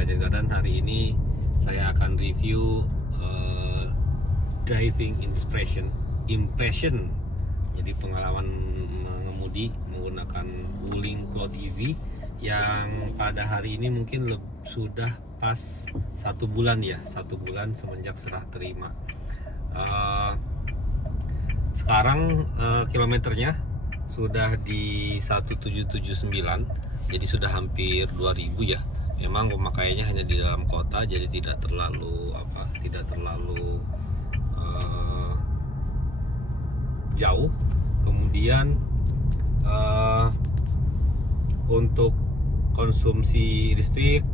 Faizal dan hari ini saya akan review driving impression. Jadi pengalaman mengemudi menggunakan Wuling Cloud EV yang pada hari ini mungkin sudah pas 1 bulan ya, 1 bulan semenjak serah terima. Sekarang kilometernya sudah di 1779, jadi sudah hampir 2000 ya. Memang pemakaiannya hanya di dalam kota, jadi tidak terlalu jauh. Kemudian untuk konsumsi listrik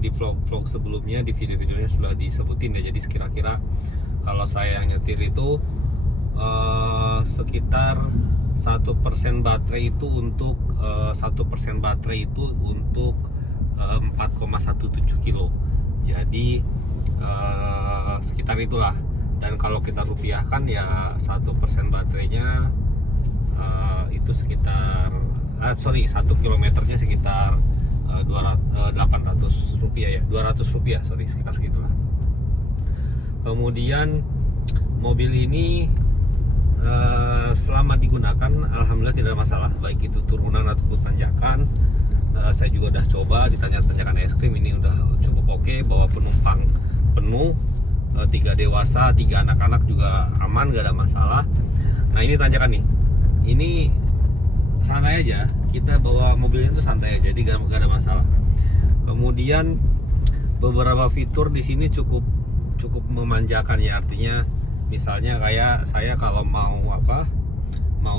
di vlog sebelumnya, di video-videonya sudah disebutin ya. Jadi kira-kira kalau saya yang nyetir itu sekitar 1% baterai itu untuk 1% baterai itu untuk 4,17 kilo. Jadi sekitar itulah. Dan kalau kita rupiahkan ya 1% baterainya itu sekitar 1 kilometernya sekitar 800 rupiah ya, 200 rupiah, sekitar segitulah. Kemudian mobil ini selama digunakan alhamdulillah tidak ada masalah, baik itu turunan ataupun tanjakan. Saya juga udah coba di tanjakan es krim, ini udah cukup oke, bawa penumpang penuh, 3 dewasa 3 anak-anak juga aman, gak ada masalah. Nah ini tanjakan nih, ini santai aja, kita bawa mobilnya itu santai aja, jadi gak ada masalah. Kemudian beberapa fitur di sini cukup memanjakan ya, artinya misalnya kayak saya kalau mau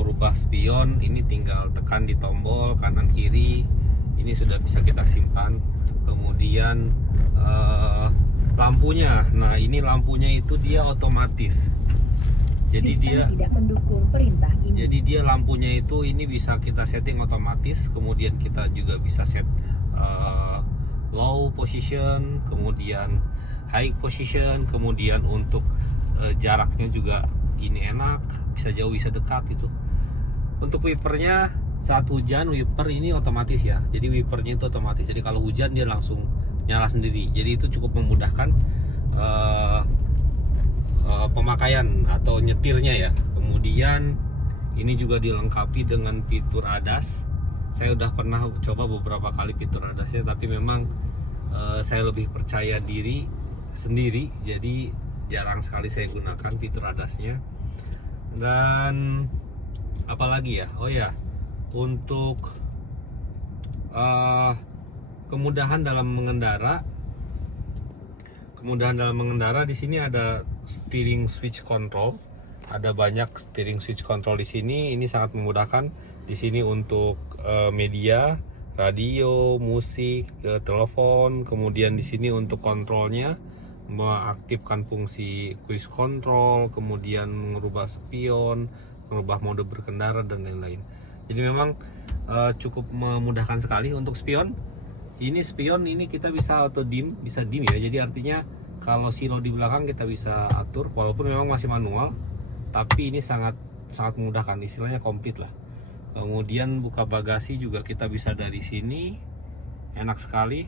rubah spion, ini tinggal tekan di tombol kanan kiri, ini sudah bisa kita simpan. Kemudian lampunya, nah ini lampunya itu dia otomatis, jadi sistem dia tidak mendukung perintah ini. Jadi dia lampunya itu ini bisa kita setting otomatis. Kemudian kita juga bisa set low position, kemudian high position, kemudian untuk jaraknya juga ini enak, bisa jauh bisa dekat itu. Untuk wipernya saat hujan, wiper ini otomatis ya, jadi wipernya itu otomatis, jadi kalau hujan dia langsung nyala sendiri. Jadi itu cukup memudahkan pemakaian atau nyetirnya ya. Kemudian ini juga dilengkapi dengan fitur ADAS. Saya udah pernah coba beberapa kali fitur ADASnya, tapi memang saya lebih percaya diri sendiri, jadi jarang sekali saya gunakan fitur ADASnya. Dan apalagi ya, oh ya, untuk kemudahan dalam mengendara di sini ada steering switch control. Ada banyak steering switch control di sini. Ini sangat memudahkan di sini untuk media, radio, musik, telepon. Kemudian di sini untuk kontrolnya, mengaktifkan fungsi cruise control, kemudian merubah spion, merubah mode berkendara dan lain-lain. Jadi memang cukup memudahkan sekali. Untuk spion ini kita bisa auto dim, bisa dim ya. Jadi artinya kalau silo di belakang kita bisa atur, walaupun memang masih manual, tapi ini sangat memudahkan, istilahnya komplit lah. Kemudian buka bagasi juga kita bisa dari sini, enak sekali.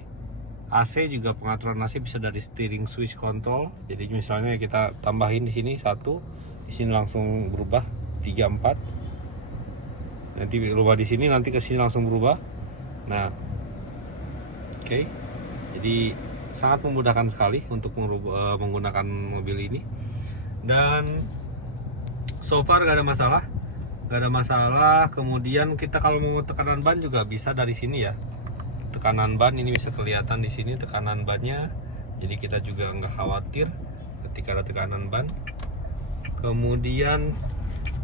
AC juga, pengaturan AC bisa dari steering switch control. Jadi misalnya kita tambahin di sini 1, di sini langsung berubah 3, 4. Nanti berubah di sini, nanti ke sini langsung berubah. Nah, oke. Jadi sangat memudahkan sekali untuk menggunakan mobil ini. Dan so far gak ada masalah. Kemudian kita kalau mau tekanan ban juga bisa dari sini ya. Tekanan ban ini bisa kelihatan di sini tekanan bannya. Jadi kita juga nggak khawatir ketika ada tekanan ban. Kemudian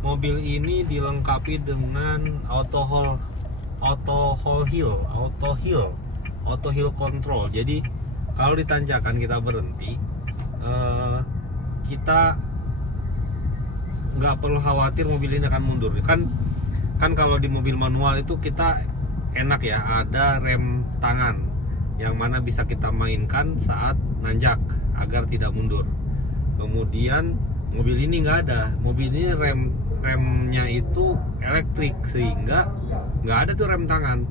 mobil ini dilengkapi dengan auto hill control. Jadi kalau di tanjakan kita berhenti, kita nggak perlu khawatir mobil ini akan mundur. Kan kalau di mobil manual itu kita enak ya, ada rem tangan yang mana bisa kita mainkan saat nanjak agar tidak mundur. Kemudian mobil ini nggak ada, mobil ini remnya itu elektrik sehingga nggak ada tuh rem tangan.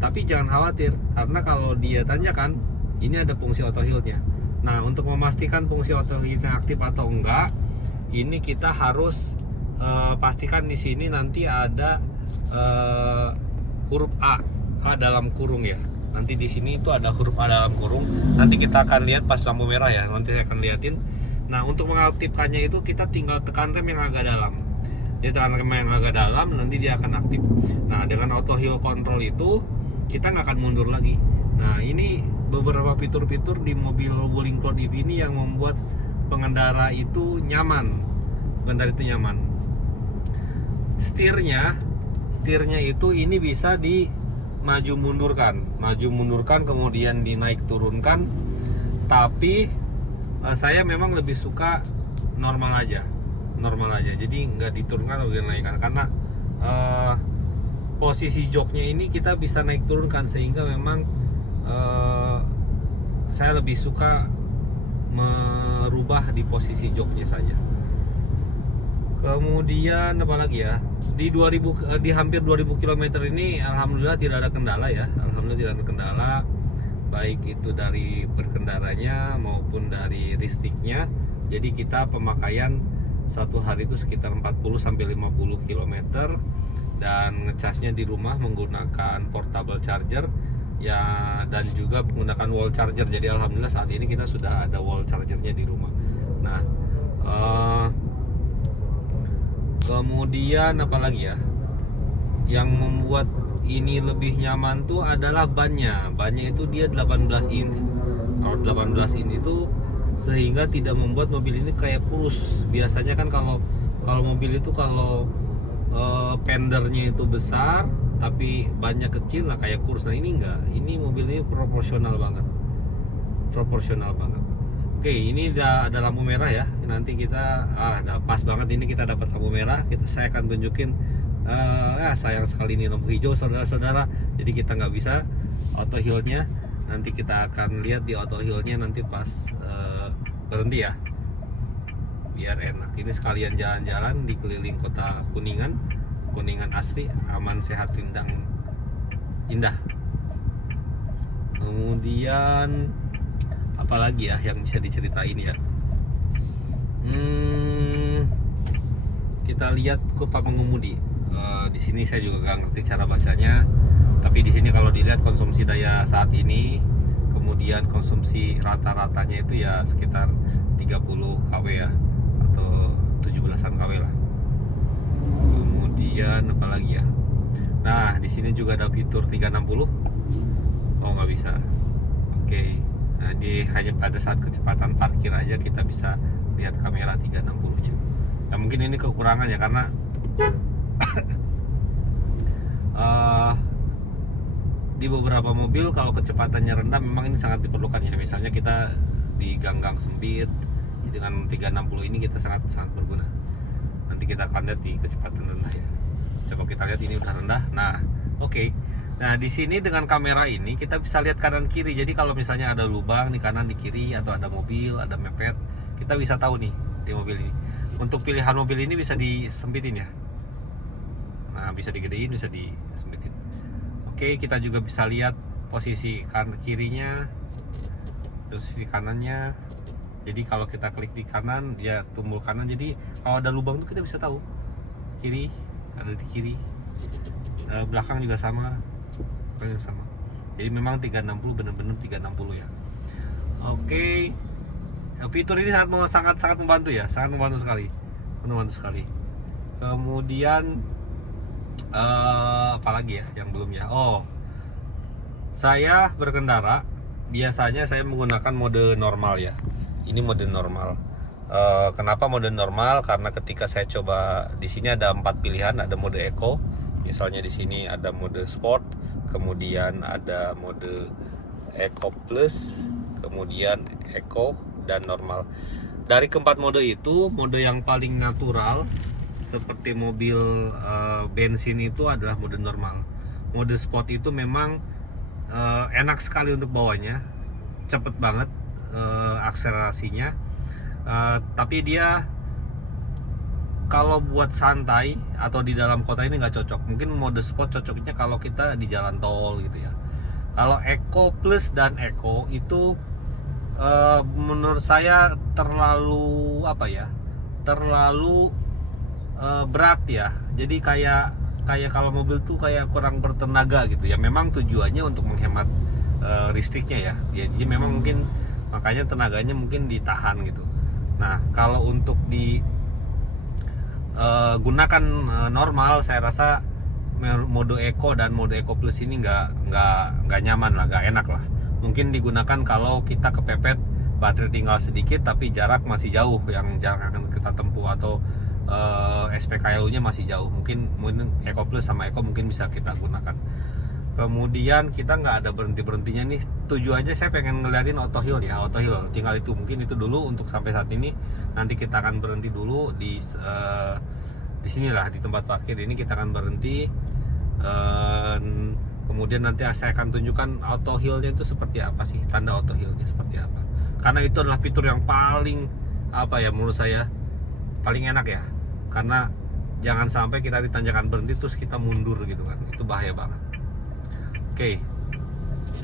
Tapi jangan khawatir, karena kalau dia tanjakan ini ada fungsi auto hold-nya. Nah, untuk memastikan fungsi auto hold-nya aktif atau enggak, ini kita harus pastikan di sini nanti ada huruf A dalam kurung ya. Nanti di sini itu ada huruf A dalam kurung. Nanti kita akan lihat pas lampu merah ya. Nanti saya akan liatin. Nah, untuk mengaktifkannya itu kita tinggal tekan rem yang agak dalam. Dia tekan rem yang agak dalam, nanti dia akan aktif. Nah, dengan auto hold control itu kita nggak akan mundur lagi. Nah, ini beberapa fitur-fitur di mobil Wuling Cloud EV ini yang membuat pengendara itu nyaman. Pengendara itu nyaman. Setirnya itu ini bisa di maju mundurkan, kemudian dinaik turunkan. Tapi saya memang lebih suka normal aja. Jadi nggak diturunkan atau dinaikkan, karena posisi joknya ini kita bisa naik turunkan, sehingga memang saya lebih suka merubah di posisi joknya saja. Kemudian apa lagi ya, di hampir 2000 km ini alhamdulillah tidak ada kendala ya. Alhamdulillah tidak ada kendala, baik itu dari berkendaranya maupun dari listriknya. Jadi kita pemakaian satu hari itu sekitar 40-50 km, dan ngecasnya di rumah menggunakan portable charger ya, dan juga menggunakan wall charger. Jadi alhamdulillah saat ini kita sudah ada wall chargernya di rumah. Nah, kemudian apa lagi ya yang membuat ini lebih nyaman tuh adalah bannya itu dia 18 inch. Kalau 18 inch itu sehingga tidak membuat mobil ini kayak kurus. Biasanya kan kalau mobil itu kalau fendernya itu besar tapi bannya kecil lah kayak kurus. Nah, ini enggak, ini mobil ini proporsional banget. Oke, ini udah ada lampu merah ya. Nanti kita ada pas banget ini kita dapat lampu merah. Saya akan tunjukin. Sayang sekali ini lampu hijau, saudara-saudara. Jadi kita nggak bisa auto hold-nya. Nanti kita akan lihat di auto hold-nya nanti pas berhenti ya, biar enak. Ini sekalian jalan-jalan di keliling kota Kuningan asri, aman, sehat, rindang, indah. Kemudian apalagi ya yang bisa diceritain ya, kita lihat kurva pengemudi. Di sini saya juga nggak ngerti cara bacanya, tapi di sini kalau dilihat konsumsi daya saat ini, kemudian konsumsi rata-ratanya itu ya sekitar 30 kW ya, atau 17-an kW lah. Kemudian apalagi ya, nah di sini juga ada fitur 360. Oh, nggak bisa. Oke. Nah, hanya pada saat kecepatan parkir aja kita bisa lihat kamera 360-nya. Ya mungkin ini kekurangan ya, karena di beberapa mobil kalau kecepatannya rendah memang ini sangat diperlukan ya. Misalnya kita di gang-gang sempit, dengan 360 ini kita sangat berguna. Nanti kita akan lihat di kecepatan rendah ya. Coba kita lihat, ini udah rendah. Nah, oke. Nah, di sini dengan kamera ini kita bisa lihat kanan kiri. Jadi kalau misalnya ada lubang di kanan, di kiri, atau ada mobil, ada mepet, kita bisa tahu nih di mobil ini. Untuk pilihan mobil ini bisa disempitin ya. Nah, bisa digedein, bisa disempitin. Oke, kita juga bisa lihat posisi kirinya, posisi kanannya. Jadi kalau kita klik di kanan, dia tumbul kanan. Jadi kalau ada lubang itu kita bisa tahu. Kiri, ada di kiri. Belakang juga sama. Jadi memang 360 benar-benar 360 ya. Oke. Fitur ini sangat membantu ya, sangat membantu sekali. Kemudian apalagi ya yang belum ya. Oh, saya berkendara biasanya saya menggunakan mode normal ya. Ini mode normal. Kenapa mode normal? Karena ketika saya coba, di sini ada 4 pilihan, ada mode eco. Misalnya di sini ada mode sport, kemudian ada mode eco plus, kemudian eco, dan normal. Dari keempat mode itu, mode yang paling natural seperti mobil bensin itu adalah mode normal. Mode sport itu memang enak sekali untuk bawanya, cepet banget akselerasinya, tapi dia kalau buat santai atau di dalam kota ini nggak cocok. Mungkin mode sport cocoknya kalau kita di jalan tol gitu ya. Kalau Eco Plus dan Eco itu menurut saya terlalu apa ya? Terlalu berat ya. Jadi kayak kalau mobil tuh kayak kurang bertenaga gitu ya. Memang tujuannya untuk menghemat listriknya ya. Jadi memang mungkin makanya tenaganya mungkin ditahan gitu. Nah, kalau untuk gunakan normal, saya rasa mode Eco dan mode Eco Plus ini nggak nyaman lah, nggak enak lah. Mungkin digunakan kalau kita kepepet, baterai tinggal sedikit tapi jarak masih jauh, yang jarak akan kita tempuh, atau SPKLU-nya masih jauh. Mungkin Eco Plus sama Eco mungkin bisa kita gunakan. Kemudian kita nggak ada berhentinya nih. Tujuannya saya pengen ngeliatin auto hill ya, auto hill. Tinggal itu, mungkin itu dulu untuk sampai saat ini. Nanti kita akan berhenti dulu di sinilah, di tempat parkir ini kita akan berhenti. Kemudian nanti saya akan tunjukkan auto hill-nya itu seperti apa sih, tanda auto hill-nya seperti apa. Karena itu adalah fitur yang paling apa ya, menurut saya paling enak ya. Karena jangan sampai kita di tanjakan berhenti terus kita mundur gitu kan, itu bahaya banget. Oke,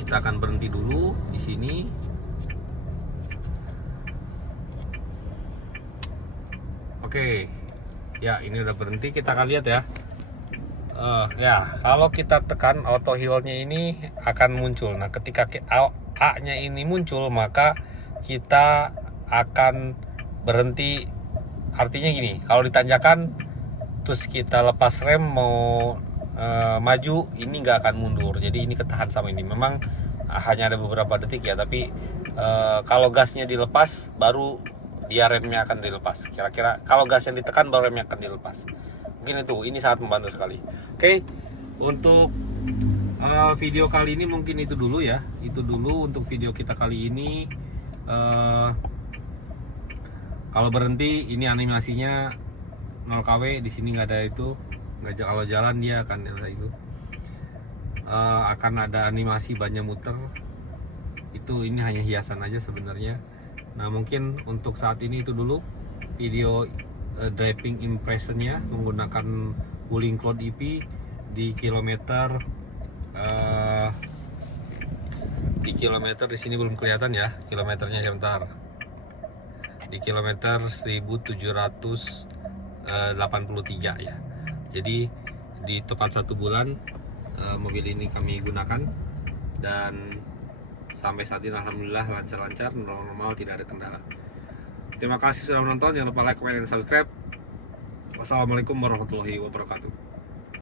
kita akan berhenti dulu di sini. Oke, ya ini udah berhenti, kita akan lihat ya. Ya, kalau kita tekan auto hill-nya ini akan muncul. Nah, ketika A-nya ini muncul, maka kita akan berhenti. Artinya gini, kalau ditanjakan terus kita lepas rem mau maju, ini nggak akan mundur. Jadi ini ketahan sama ini. Memang hanya ada beberapa detik ya, tapi kalau gasnya dilepas baru dia remnya akan dilepas. Kira-kira kalau gasnya ditekan baru remnya akan dilepas. Mungkin itu, ini sangat membantu sekali. Oke, untuk video kali ini mungkin itu dulu ya. Itu dulu untuk video kita kali ini. Kalau berhenti, ini animasinya 0 kW. Di sini nggak ada itu. Nggak, kalau jalan dia akan ada itu. Akan ada animasi banyak muter. Itu ini hanya hiasan aja sebenarnya. Nah, mungkin untuk saat ini itu dulu video driving impressionnya menggunakan Wuling Cloud EP di kilometer di sini belum kelihatan ya kilometernya, sebentar. Di kilometer 1783 ya. Jadi di tepat 1 bulan mobil ini kami gunakan, dan sampai saat ini alhamdulillah lancar-lancar, normal, tidak ada kendala. Terima kasih sudah menonton, jangan lupa like, komen, dan subscribe. Wassalamualaikum warahmatullahi wabarakatuh.